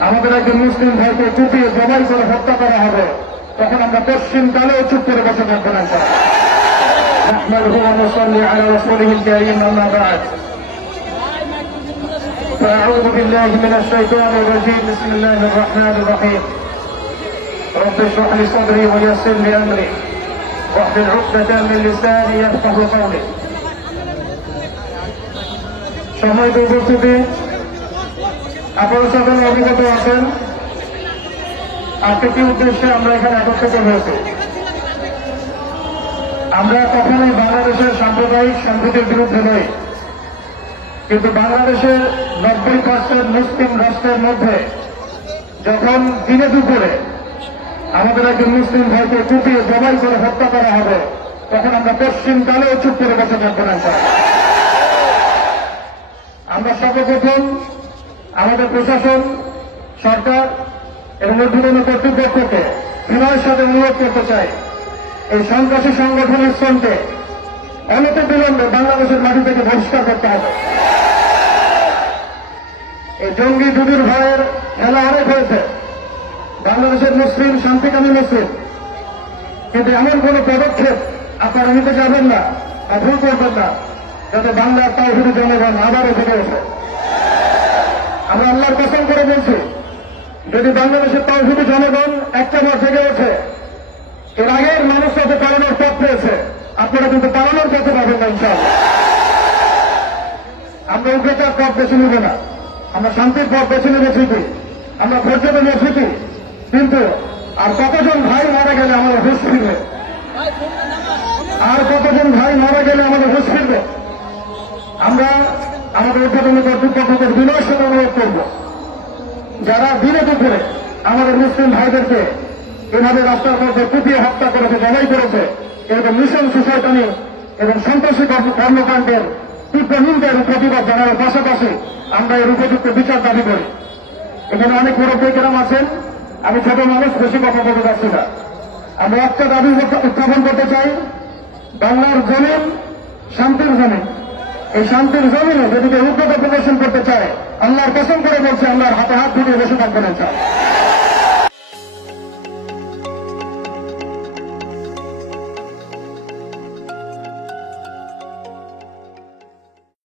আমাদের একজন মুসলিম ভাইকে কুপিয়ে জবাই করে হত্যা করা হবে, তখন আমরা পশ্চিমকালেও চুপ করে বসে থাকবো না। نحمده ونصلي على رسوله الكريم أما بعد فأعوذ بالله من الشيطان الرجيم بسم الله الرحمن الرحيم رب اشرح لي صدري ويسر لي أمري واحلل عقدة من لساني يفقهوا قولي। সম্মানিত উপস্থিতি, আপনারা সকলে অবগত আছেন আজকে কি উদ্দেশ্যে আমরা এখানে একত্রিত হয়েছি। আমরা কখনোই বাংলাদেশের সাম্প্রদায়িক সম্প্রীতির বিরুদ্ধে নই, কিন্তু বাংলাদেশের 90% মুসলিম রাষ্ট্রের মধ্যে যখন দিনে দুপুরে আমাদের একজন মুসলিম ভাইকে কুপিয়ে জবাই করে হত্যা করা হবে, তখন আমরা পশ্চিমকালেও চুপ করে বসে থাকবো না। আমরা সর্বপ্রথম আমাদের প্রশাসন, সরকার এবং ঊর্ধ্বতন কর্তৃপক্ষকে বিনয়ের সাথে অনুরোধ করতে চাই, এই সন্ত্রাসী সংগঠনের শ্রমকে অনতি বিলম্বে বাংলাদেশের মাটি থেকে বহিষ্কার করতে হবে। এই জঙ্গি দুদির ভয়ের খেলা অনেক হয়েছে, বাংলাদেশের মুসলিম শান্তিকামী মুসলিম, কিন্তু এমন কোন পদক্ষেপ আপনারা নিতে যাবেন না বা ভুল করবেন না যাতে বাংলার তাওহীদি জনগণ আবারও জেগে ওঠে। আমরা আল্লাহর কসম করে বলছি, যদি বাংলাদেশের তাওহীদি জনগণ একটাবার জেগে ওঠে, এর আগের মানুষরা যে পালানোর পথ পেয়েছে, আপনারা কিন্তু পালানোর পথে পাবেন না ইনশাআল্লাহ। আমরা উগ্রতার পথ বেছে নেব না, আমরা শান্তির পথ বেছে নেব ঠিকই, আমরা ধৈর্য দেব ঠিকই, কিন্তু আর কতজন ভাই মারা গেলে আমাদের হুঁশ ফিরবে? আর কতজন ভাই মারা গেলে আমাদের হুঁশ ফিরবে? আমরা আমাদের ঊর্ধ্বতন কর্তৃপক্ষদের বিনয়ের সাথে অনুরোধ করব, যারা দিনে দুপুরে আমাদের মুসলিম ভাইদেরকে এভাবে রাস্তার মধ্যে কুপিয়ে হত্যা করেছে, জবাই করেছে, এরকম মিশন সুশয়তানি এবং সন্ত্রাসী কর্মকাণ্ডের তীব্র নিন্দা এবং প্রতিবাদ জানানোর পাশাপাশি আমরা এর উপযুক্ত বিচার দাবি করি। এখানে অনেক মুরব্বীকেরাম আছেন, আমি ছোট মানুষ, বেশি কথা বলতে চাচ্ছি না। আমরা একটা দাবি উত্থাপন করতে চাই, বাংলার জমিন শান্তির জমিন, এই শান্তির জমিনে যদি কেউ উগ্রতা প্রদর্শন করতে চায়, আল্লাহর কসম করে বলছে আমরা হাতে হাত ধুয়ে বসে থাকবো না।